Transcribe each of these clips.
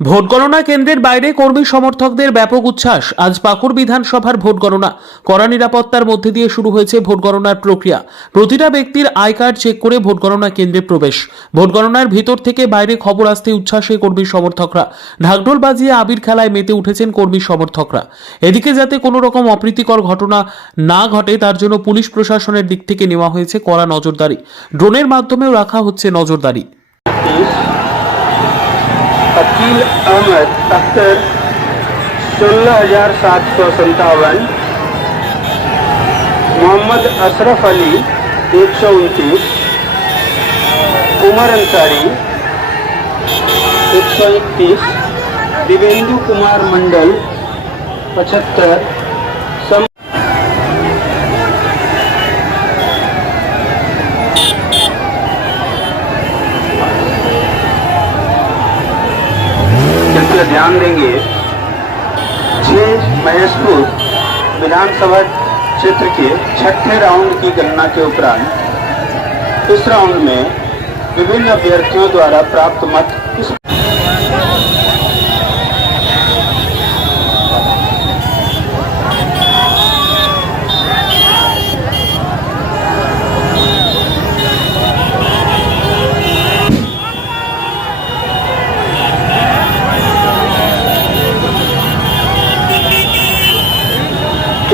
Vote গণনা কেন্দ্রের বাইরে কর্মী সমর্থকদের ব্যাপক উচ্ছ্বাস। আজ পাকুড় বিধানসভার ভোট গণনা। কড়া নিরাপত্তার মধ্যে দিয়ে শুরু হয়েছে ভোট গণনার প্রক্রিয়া। প্রতিটা ব্যক্তির আই কার্ড চেক করে ভোট গণনা কেন্দ্রে প্রবেশ। ভোট গণনার ভিতর থেকে বাইরে খবর আসতে উচ্ছ্বাসে কর্মী সমর্থকরা। ঢাকঢোল বাজিয়ে আবির খেলায় মেতে উঠেছেন কর্মী সমর্থকরা। এদিকে যাতে কোনো রকম অপ্রীতিকর ঘটনা না ঘটে, তার জন্য পুলিশ প্রশাসনের দিক থেকে নেওয়া হয়েছে কড়া নজরদারি। ড্রোনের মাধ্যমেও রাখা হচ্ছে নজরদারি। अकील अहमद अख्तर सोलह हजार सात सौ संतावन मोहम्मद अशरफ अली एक सौ उनतीस. उमर अंसारी एक सौ इकतीस दिवेंदु कुमार मंडल पचहत्तर. कृपया ध्यान देंगे, जे, महेशपुर विधानसभा क्षेत्र के छठे राउंड की गणना के उपरांत, इस राउंड में विभिन्न अभ्यर्थियों द्वारा प्राप्त मत इस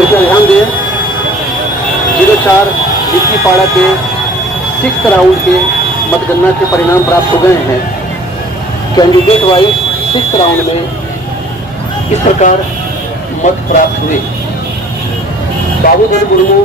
कृपया ध्यान दें। ज़ीरो चार, इक्की पाड़ा के सिक्स राउंड के मतगणना के परिणाम प्राप्त हो गए हैं। कैंडिडेट वाइज सिक्स राउंड में इस प्रकार मत प्राप्त हुए। बाबूधन मुर्मू